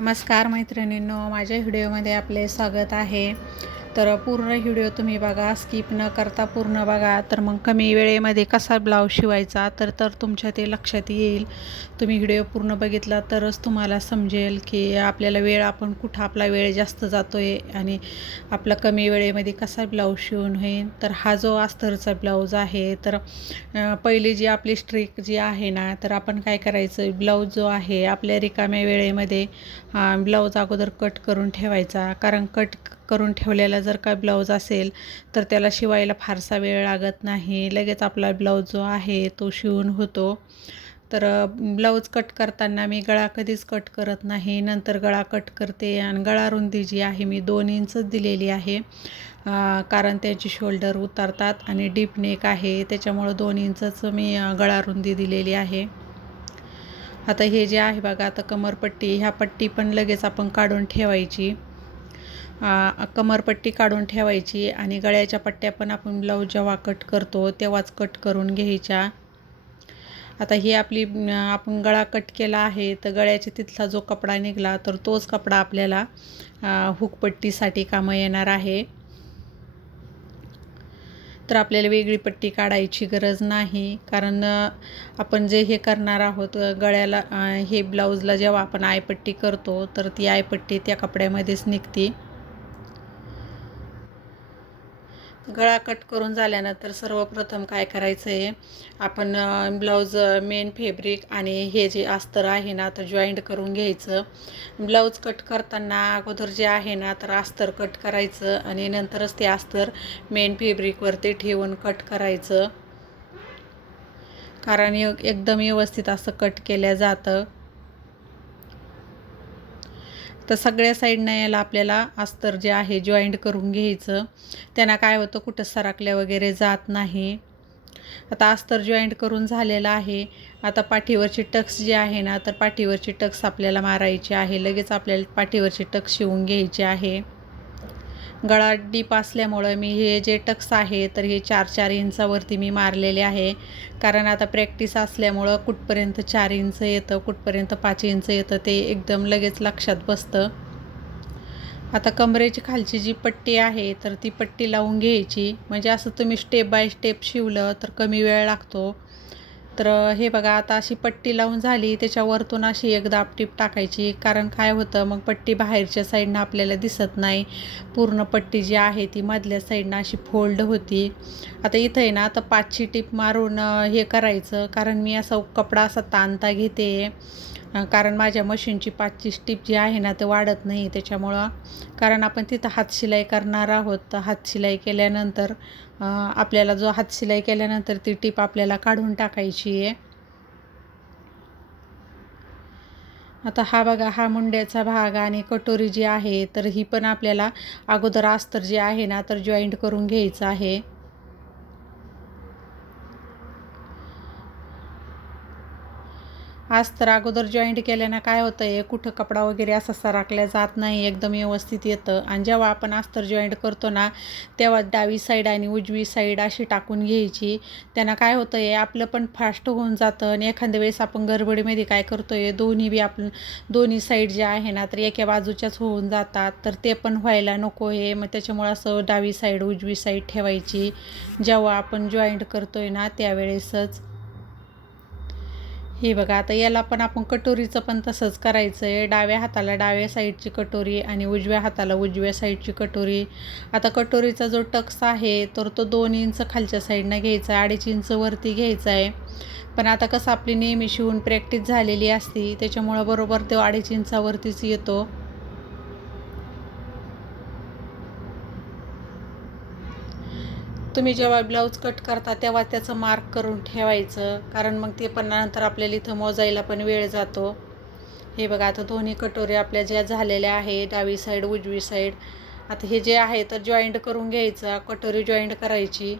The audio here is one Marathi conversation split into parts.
नमस्कार मैत्रिणींनो माझ्या व्हिडिओमध्ये आपले स्वागत आहे. तर पूर्ण व्हिडिओ तुम्ही बघा स्किप न करता पूर्ण बघा. तर मग कमी वेळेमध्ये कसा ब्लाऊज शिवायचा? तर तर तुमच्या ते लक्षात येईल. तुम्ही व्हिडिओ पूर्ण बघितला तरच तुम्हाला समजेल की आपल्याला वेळ आपण कुठं आपला वेळ जास्त जातो आहे आणि आपला कमी वेळेमध्ये कसा ब्लाऊज शिवून होईल तर हा जो अस्तरचा ब्लाऊज आहे तर पहिले पहिली जी आपली स्ट्रिक जी आहे ना तर आपण काय करायचं? ब्लाऊज जो आहे आपल्या रिकाम्या वेळेमध्ये ब्लाऊज अगोदर कट करून ठेवायचा. कारण कट करून ठेवलेला जर का ब्लाऊज असेल तर त्याला शिवायला फारसा वेळ लागत नाही. लगेच आपला ब्लाऊज जो आहे तो शिवून होतो. तर ब्लाऊज कट करताना मी गळा कधीच कट करत नाही. नंतर गळा कट करते आणि गळा रुंदी जी आहे मी दोन इंचच दिलेली आहे. कारण त्याची शोल्डर उतारतात आणि डीप नेक आहे. त्याच्यामुळं दोन इंचच मी गळा रुंदी दिलेली आहे. आता हे जे आहे बघा आता कमरपट्टी ह्या पट्टी पण लगेच आपण काढून ठेवायची. कमरपट्टी काढून ठेवायची आणि गळ्याच्या पट्ट्या पण आपण ब्लाऊज जेव्हा कट करतो तेव्हाच कट करून घ्यायच्या. आता ही आपली आपण गळा कट केला आहे तर गळ्याच्या तिथला जो कपडा निघाला तर तोच कपडा आपल्याला हुकपट्टीसाठी कामं येणार आहे. तर आपल्याला वेगळी पट्टी काढायची गरज नाही कारण आपण जे हे करणार आहोत गळ्याला हे ब्लाऊजला जेव्हा आपण आयपट्टी करतो तर ती आयपट्टी त्या कपड्यामध्येच निघते. गळा कट करून झाल्यानंतर सर्वप्रथम काय करायचं आहे आपण ब्लाऊज मेन फेब्रिक आणि हे जे अस्तर आहे ना तर जॉईंट करून घ्यायचं. ब्लाऊज कट करताना अगोदर जे आहे ना तर अस्तर कट करायचं आणि नंतरच ते अस्तर मेन फेब्रिकवरती ठेवून कट करायचं. कारण एकदम व्यवस्थित असं कट केलं जातं. तर सगळ्या साईडनं याला आपल्याला अस्तर जे आहे जॉईंट करून घ्यायचं. त्यांना काय होतं कुठं सरकल्या वगैरे जात नाही. आता अस्तर जॉईंट करून झालेलं आहे. आता पाठीवरची टक्स जी आहे ना तर पाठीवरची टक्स आपल्याला मारायची आहे. लगेच आपल्याला पाठीवरची टक्स शिवून घ्यायची आहे. गळा डीप असल्यामुळं मी हे जे टक्स आहे तर हे चार चार इंचावरती मी मारलेले आहे. कारण आता प्रॅक्टिस असल्यामुळं कुठपर्यंत चार इंच येतं कुठपर्यंत पाच इंच येतं ते एकदम लगेच लक्षात बसतं. आता कमरेची खालची जी पट्टी आहे तर ती पट्टी लावून घ्यायची. म्हणजे असं तुम्ही स्टेप बाय स्टेप शिवलं तर कमी वेळ लागतो. तर हे बघा आता अशी पट्टी लावून झाली त्याच्यावरतून अशी एक दापटीप टाकायची. कारण काय होतं मग पट्टी बाहेरच्या साईडनं आपल्याला दिसत नाही. पूर्ण पट्टी जी आहे ती मधल्या साईडनं अशी फोल्ड होती. आता इथं आहे ना आता पाचशी टीप मारून हे करायचं. कारण मी असा कपडा असा ताणता घेते. कारण माझ्या मशीनची पाचची स्टीप जी आहे ना ते वाढत नाही. त्याच्यामुळं कारण आपण तिथं हातशिलाई करणार आहोत. तर हातशिलाई केल्यानंतर आपल्याला जो हातशिलाई केल्यानंतर ती टीप आपल्याला काढून टाकायची आहे. आता हा बघा हा मुंड्याचा भाग आणि कटोरी जी आहे तर ही पण आपल्याला अगोदर अस्तर जे आहे ना तर जॉईंट करून घ्यायचं आहे. आज तर अगोदर जॉईंट केल्यानं काय होतं आहे कुठं कपडा वगैरे असा सरकल्या जात नाही एकदम व्यवस्थित येतं. आणि जेव्हा आपण अस्तर जॉईंट करतो ना तेव्हा डावी साईड आणि उजवी साईड अशी टाकून घ्यायची. त्यांना काय होतं आहे आपलं पण फास्ट होऊन जातं आणि एखाद्या वेळेस आपण गडबडीमध्ये काय करतो आहे दोन्ही बी आपण दोन्ही साईड जे आहे ना तर एका बाजूच्याच होऊन जातात. तर ते पण व्हायला नको आहे मग त्याच्यामुळं असं डावी साईड उजवी साईड ठेवायची. जेव्हा आपण जॉईंट करतो आहे ना त्यावेळेसच. हे बघा आता याला पण आपण कटोरीचं पण तसंच करायचं आहे डाव्या हाताला डाव्या साईडची कटोरी आणि उजव्या हाताला उजव्या साईडची कटोरी. आता कटोरीचा जो टक्स आहे तर तो दोन इंच खालच्या साईडनं घ्यायचा आहे अडीच इंच वरती घ्यायचा आहे पण आता कसं आपली नेहमी शिवून प्रॅक्टिस झालेली असती त्याच्यामुळं बरोबर तो अडीच इंचावरतीच येतो. तुम्ही जेव्हा ब्लाऊज कट करता तेव्हा त्याचं मार्क करून ठेवायचं. कारण मग ते पण नंतर आपल्याला इथं मोजायला पण वेळ जातो. हे बघा आता दोन्ही कटोऱ्या आपल्या ज्या झालेल्या आहे डावी साईड उजवी साईड आता हे जे आहे तर जॉईंट करून घ्यायचं कटोरी जॉईंट करायची.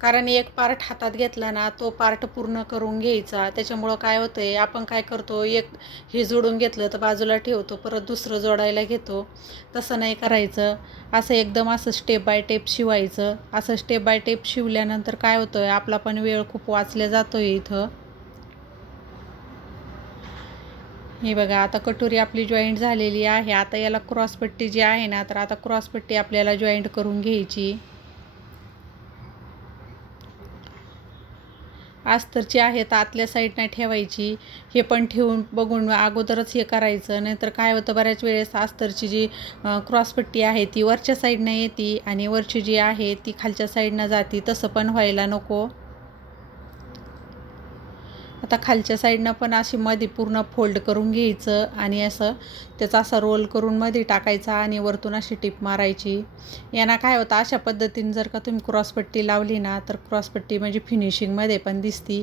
कारण एक पार्ट हातात घेतला ना तो पार्ट पूर्ण करून घ्यायचा. त्याच्यामुळं काय होतं आहे आपण काय करतो एक हे जोडून घेतलं तर बाजूला ठेवतो परत दुसरं जोडायला घेतो. तसं नाही करायचं. असं एकदम असं स्टेप बाय टेप शिवायचं. असं स्टेप बाय टेप शिवल्यानंतर काय होतं आहे आपला पण वेळ खूप वाचल्या जातो आहे इथं. हे बघा आता कटोरी आपली जॉईंट झालेली आहे. आता याला क्रॉसपट्टी जी आहे ना तर आता क्रॉसपट्टी आपल्याला जॉईंट करून घ्यायची. अस्तरची आहे तर आतल्या साईडनं ठेवायची. हे पण ठेवून बघून अगोदरच हे करायचं. नाहीतर काय होतं बऱ्याच वेळेस अस्तरची जी क्रॉसपट्टी आहे ती वरच्या साईडनं येते आणि वरची जी आहे ती खालच्या साईडनं जाते तसं पण व्हायला नको. आता खालच्या साईडनं पण अशी मध्ये पूर्ण फोल्ड करून घ्यायचं आणि असं त्याचा असा रोल करून मध्ये टाकायचा आणि वरतून अशी टिप मारायची. यांना काय होतं अशा पद्धतीने जर का तुम्ही क्रॉसपट्टी लावली ना तर क्रॉसपट्टी म्हणजे फिनिशिंगमध्ये पण दिसती.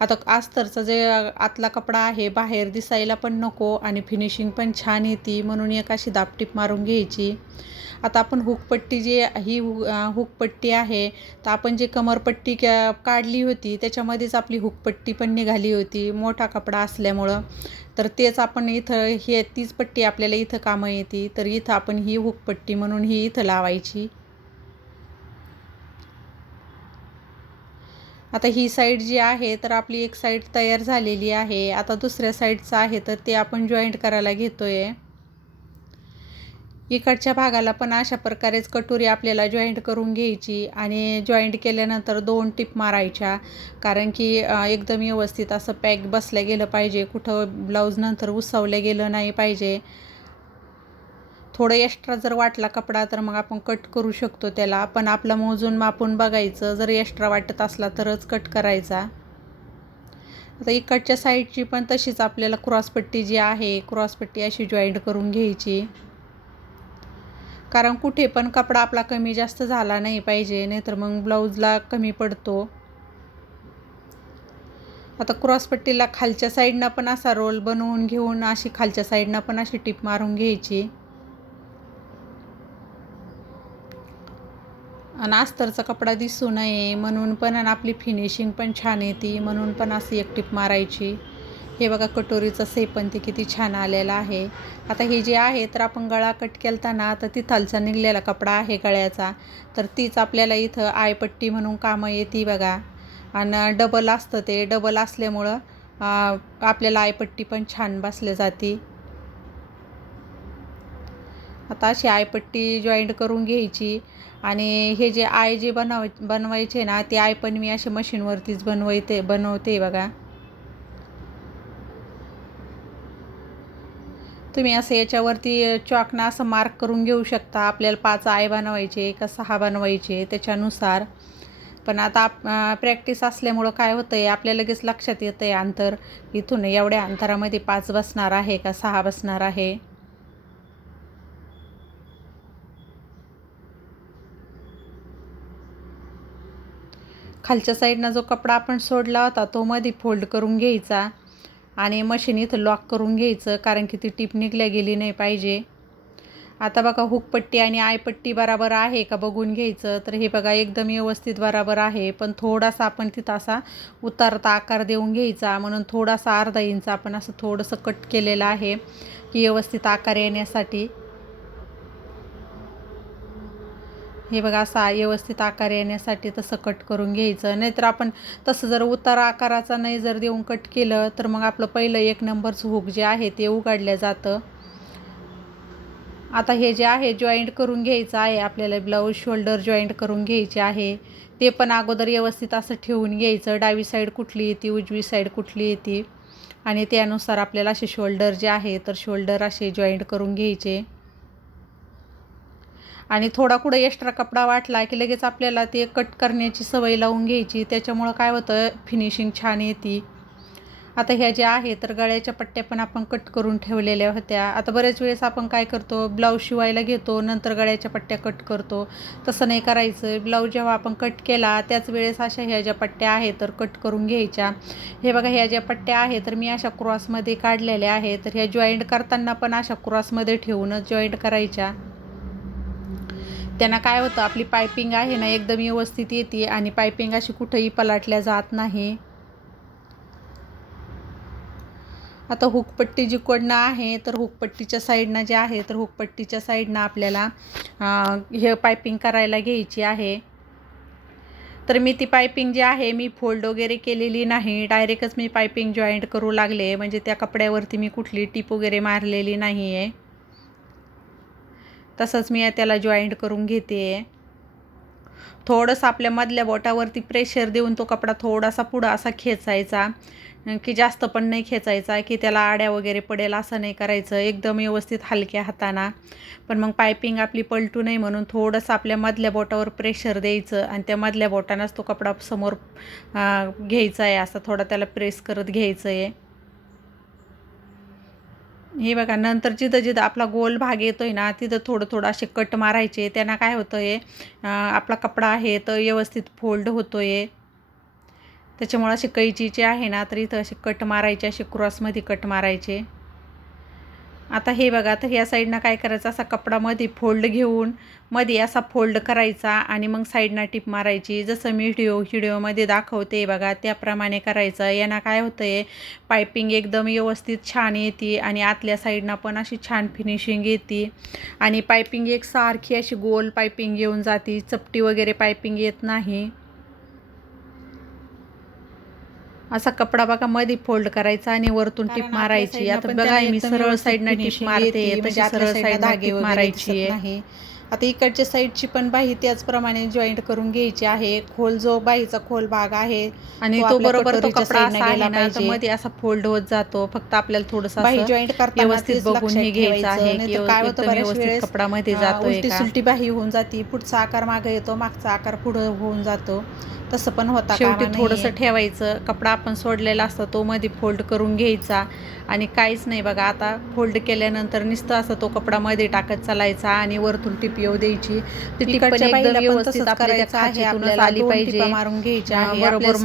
आता आस्तरचं जे आतला कपडा आहे बाहेर दिसायला पण नको आणि फिनिशिंग पण छान येते म्हणून एक अशी दापटीप मारून घ्यायची. आता आपण हुकपट्टी जी ही हुकपट्टी आहे तर आपण जी कमरपट्टी काढली होती त्याच्यामध्येच आपली हुकपट्टी पण निघाली होती मोठा कपडा असल्यामुळं. तर तेच आपण इथं हे तीच पट्टी आपल्याला इथं कामं येते तर इथं आपण ही हुकपट्टी म्हणून ही इथं लावायची. आता ही साईड जी आहे तर आपली एक साईड तयार झालेली आहे. आता दुसऱ्या साईडचं आहे तर ते आपण जॉईंट करायला घेतो आहे इकडच्या भागाला पण अशा प्रकारेच कटोरी आपल्याला जॉईंट करून घ्यायची आणि जॉईंट केल्यानंतर दोन टिप मारायच्या. कारण की एकदम व्यवस्थित असं पॅक बसलं गेलं पाहिजे. कुठं ब्लाऊज नंतर उसवलं गेलं नाही पाहिजे. थोडं एक्स्ट्रा जर वाटला कपडा तर मग आपण कट करू शकतो त्याला. पण आपलं मोजून मापून बघायचं. जर एक्स्ट्रा वाटत असला तरच कट करायचा. आता इकडच्या साईडची पण तशीच आपल्याला क्रॉसपट्टी जी आहे क्रॉसपट्टी अशी जॉईंट करून घ्यायची. कारण कुठे पण कपडा आपला कमी जास्त झाला नाही पाहिजे नाहीतर मग ब्लाऊजला कमी पडतो. आता क्रॉसपट्टीला खालच्या साईडनं पण असा रोल बनवून घेऊन अशी खालच्या साईडनं पण अशी टिप मारून घ्यायची. आणि अस्तरचा कपडा दिसू नये म्हणून पण आणि आपली फिनिशिंग पण छान येते म्हणून पण अशी एक टिप मारायची. हे बघा कटोरीचं सेपन ते किती छान आलेलं आहे. आता हे जे आहे तर आपण गळा कट केलताना तर तिथालचा निघलेला कपडा आहे गळ्याचा. तर तीच आपल्याला इथं आयपट्टी म्हणून कामं येते बघा. आणि डबल असतं ते डबल असल्यामुळं आपल्याला आयपट्टी पण छान बसल्या जाते. आता अशी आयपट्टी जॉईंट करून घ्यायची. आणि हे जे आय जे बनव बनवायचे ना ते आय पण मी असे मशीनवरतीच बनवते बनवते बघा. तुम्ही असं याच्यावरती चॉकनं असं मार्क करून घेऊ शकता. आपल्याला पाच आय बनवायचे का सहा बनवायचे त्याच्यानुसार. पण आता प्रॅक्टिस असल्यामुळं काय होतं आहे आपल्या लगेच लक्षात येतं आहे अंतर. इथून एवढ्या अंतरामध्ये पाच बसणार आहे का सहा बसणार आहे? खालच्या साईडनं जो कपडा आपण सोडला होता तो मध्ये फोल्ड करून घ्यायचा. आणि मशीन इथं लॉक करून घ्यायचं कारण की ती टीप निघल्या गेली नाही पाहिजे. आता बघा हुकपट्टी आणि आयपट्टी बराबर आहे का बघून घ्यायचं. तर हे बघा एकदम व्यवस्थित बराबर आहे पण थोडासा आपण तिथं असा उतारता आकार देऊन घ्यायचा. म्हणून थोडासा अर्धा इंच आपण असं थोडंसं कट केलेलं आहे की व्यवस्थित आकार येण्यासाठी. हे बघा असा व्यवस्थित आकार येण्यासाठी तसं कट करून घ्यायचं. नाहीतर आपण तसं जर उतार आकाराचा नाही जर देऊन कट केलं तर मग आपलं पहिलं एक नंबरचं हुक जे आहे ते उघडलं जातं. आता हे जे आहे जॉईंट करून घ्यायचं आहे. आपल्याला ब्लाऊज शोल्डर जॉईंट करून घ्यायचे आहे. ते पण अगोदर व्यवस्थित असं ठेवून घ्यायचं. डावी साईड कुठली येते उजवी साईड कुठली येते. आणि त्यानुसार आपल्याला असे शोल्डर जे आहे तर शोल्डर असे जॉईंट करून घ्यायचे. आणि थोडा कुठं एक्स्ट्रा कपडा वाटला की लगेच आपल्याला ते कट करण्याची सवय लावून घ्यायची. त्याच्यामुळं काय होतं फिनिशिंग छान येते. आता ह्या ज्या आहे तर गळ्याच्या पट्ट्या पण आपण कट करून ठेवलेल्या होत्या. आता बऱ्याच वेळेस आपण काय करतो ब्लाऊज शिवायला घेतो नंतर गळ्याच्या पट्ट्या कट करतो. तसं नाही करायचं. ब्लाऊज जेव्हा आपण कट केला त्याच वेळेस अशा ह्या ज्या पट्ट्या आहेत तर कट करून घ्यायच्या. हे बघा ह्या ज्या पट्ट्या आहेत तर मी अशा क्रॉसमध्ये काढलेल्या आहेत. तर ह्या जॉईंट करताना पण अशा क्रॉसमध्ये ठेवूनच जॉईंट करायच्या. त्यांना काय होतं आपली पायपिंग आहे ना एकदम व्यवस्थित येते आणि पायपिंग अशी कुठंही पलाटल्या जात नाही. आता हुकपट्टी जिकडनं आहे तर हुकपट्टीच्या साईडनं जे आहे तर हुकपट्टीच्या साईडनं आपल्याला हे पायपिंग करायला घ्यायची आहे. तर मी ती पायपिंग जी आहे मी फोल्ड वगैरे केलेली नाही. डायरेक्टच मी पायपिंग जॉईंट करू लागले. म्हणजे त्या कपड्यावरती मी कुठली टीप वगैरे मारलेली नाही आहे तसंच मी त्याला जॉईंट करून घेते. आहे थोडंसं आपल्या मधल्या बोटावरती प्रेशर देऊन तो कपडा थोडासा पुढं असा खेचायचा की जास्त पण नाही खेचायचा की त्याला आड्या वगैरे पडेल असं नाही करायचं. एकदम व्यवस्थित हलक्या हाताना. पण मग पायपिंग आपली पलटू नाही म्हणून थोडंसं आपल्या मधल्या बोटावर प्रेशर द्यायचं आणि त्या मधल्या बोटानंच तो कपडा समोर घ्यायचा आहे असं थोडा त्याला प्रेस करत घ्यायचं आहे. हे बघा नंतर जिथं जिथं आपला गोल भाग येतोय ना तिथं थोडं थोडं असे कट मारायचे. त्यांना काय होतं आहे आपला कपडा आहे तर व्यवस्थित फोल्ड होतो आहे त्याच्यामुळं असे कैची जे आहे ना तर इथं असे कट मारायचे असे क्रॉसमध्ये कट मारायचे. आता हे बघा तर ह्या साईडनं काय करायचं? असा कपडा मध्ये फोल्ड घेऊन मध्ये असा फोल्ड करायचा आणि मग साईडनं टिप मारायची. जसं मी व्हिडिओ व्हिडिओमध्ये दाखवते बघा त्याप्रमाणे करायचं. यांना काय होतं आहे पायपिंग एकदम व्यवस्थित छान येते आणि आतल्या साईडनं पण अशी छान फिनिशिंग येते. आणि पायपिंग एक सारखी अशी गोल पायपिंग येऊन जाते. चपटी वगैरे पायपिंग येत नाही. असा कपडा बघा मध्ये फोल्ड करायचा आणि वरतून टिप मारायची. आता बघा मी सरळ साईडनं टिप मारते तशी सरळ साईड धागे मारायची आहे आता इकडच्या साईडची पण बाही त्याचप्रमाणे जॉईंट करून घ्यायची आहे. खोल जो बाहीचा खोल भाग आहे आणि तो बरोबर तो कपडा असा आहे ना तर मध्ये असा फोल्ड होत जातो. फक्त आपल्याला थोडंसं बाही जॉईंट करता व्यवस्थित बघून हे घ्यायचं आहे काय होतं व्यवस्थित कपडा मध्ये जातो सुलटी बाही होऊन जाते. पुढचा आकार मागे येतो मागचा आकार पुढे होऊन जातो. तसं पण होता शेवटी थोडंसं ठेवायचं. कपडा आपण सोडलेला असतो तो मध्ये फोल्ड करून घ्यायचा. आणि काहीच नाही बघा आता फोल्ड केल्यानंतर नुसतं असं तो कपडा मध्ये टाकत चालायचा आणि वरतून टिप येऊ द्यायची. ती टिप व्यवस्थित आली पाहिजे. मारून घ्यायची बरोबर.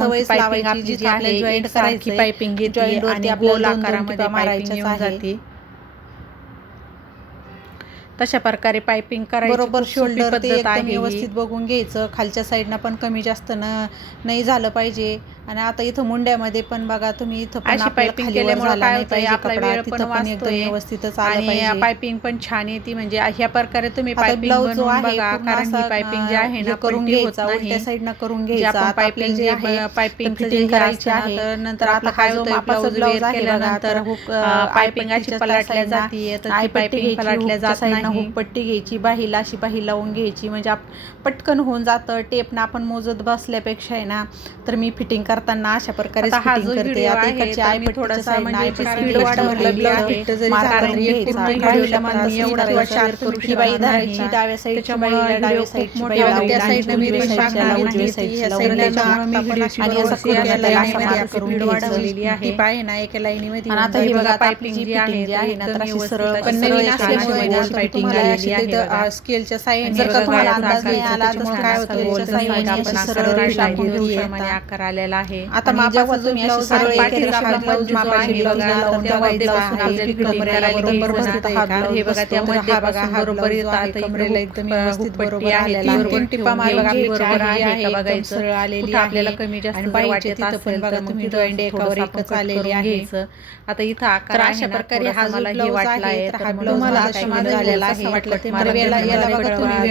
जी आहे जॉईंट सारखी पायपिंग येते आणि गोल आकारामध्ये मारायची जाते. तशा प्रकारे पायपिंग करायची बरोबर शोल्डर ते एकदम व्यवस्थित बघून घ्यायचं. खालच्या साईडनं पण कमी जास्त न नाही झालं पाहिजे. आणि आता इथं मुंड्यामध्ये पण बघा तुम्ही इथं पण पायपिंग केल्यामुळे काय होतं आपला वेळ पण वाचतोय. व्यवस्थितच आणि पायपिंग पण छान येते. म्हणजे अशा प्रकारे तुम्ही पायपिंग जो आहे कारण ही पायपिंग जी आहे ना करून घ्यायचा उलट्या साईडनं करून घ्यायचा. पायपिंग जे आहे पायपिंग फिटिंग करायची आहे नंतर आता काय होतं ब्लाऊज वेअर केल्यानंतर पायपिंग अशी पलटल्या जाते पायपिंग पलटल्या जात नाही. हुक पट्टी घ्यायची बाहीला अशी बाही लावून घ्यायची. म्हणजे पटकन होऊन जातं. टेपनं आपण मोजत बसल्यापेक्षा आहे ना तर मी फिटिंग करताना अशा प्रकारे फिटिंग करते. आता इकडची थोडासा म्हणजे बाई धरायची डाव्या साईडच्या बाईला डाव्या साईडची बाई उजव्या आणि आता ही बघा पायपिंग जी आहे जी आहे ना तर अशी सरळ पण नवीन असल्यामुळे पायपिंग आलेली आहे स्केलच्या साईड जर का तुम्हाला अंदाज नाही आला तर काय होतं? सरळ प्रमाणे आकार आलेला आहे. आता मापाचा तुम्ही अशी सरळ एक ब्लाऊज मापाची ब्लाऊज लावून तेव्हा आपल्याला फिटिंग करायला बरोबर बसत आहे. हे बघा त्यामध्ये बघा हा बरोबर येतात कमरेला एकदम व्यवस्थित बरोबर आलेला आहे. टिपा बघा बरोबर आहे का बघायचं सरळ आलेली आपल्याला कमी जास्त वाटत असेल तर तुम्ही जॉईंट एकावर एकच आलेली आहे आता इथं आकार अशा प्रकारे हा मला हे वाटला आहे तर हा ब्लाऊज मला आहे. वाटलं ते मला याला बघा तुम्ही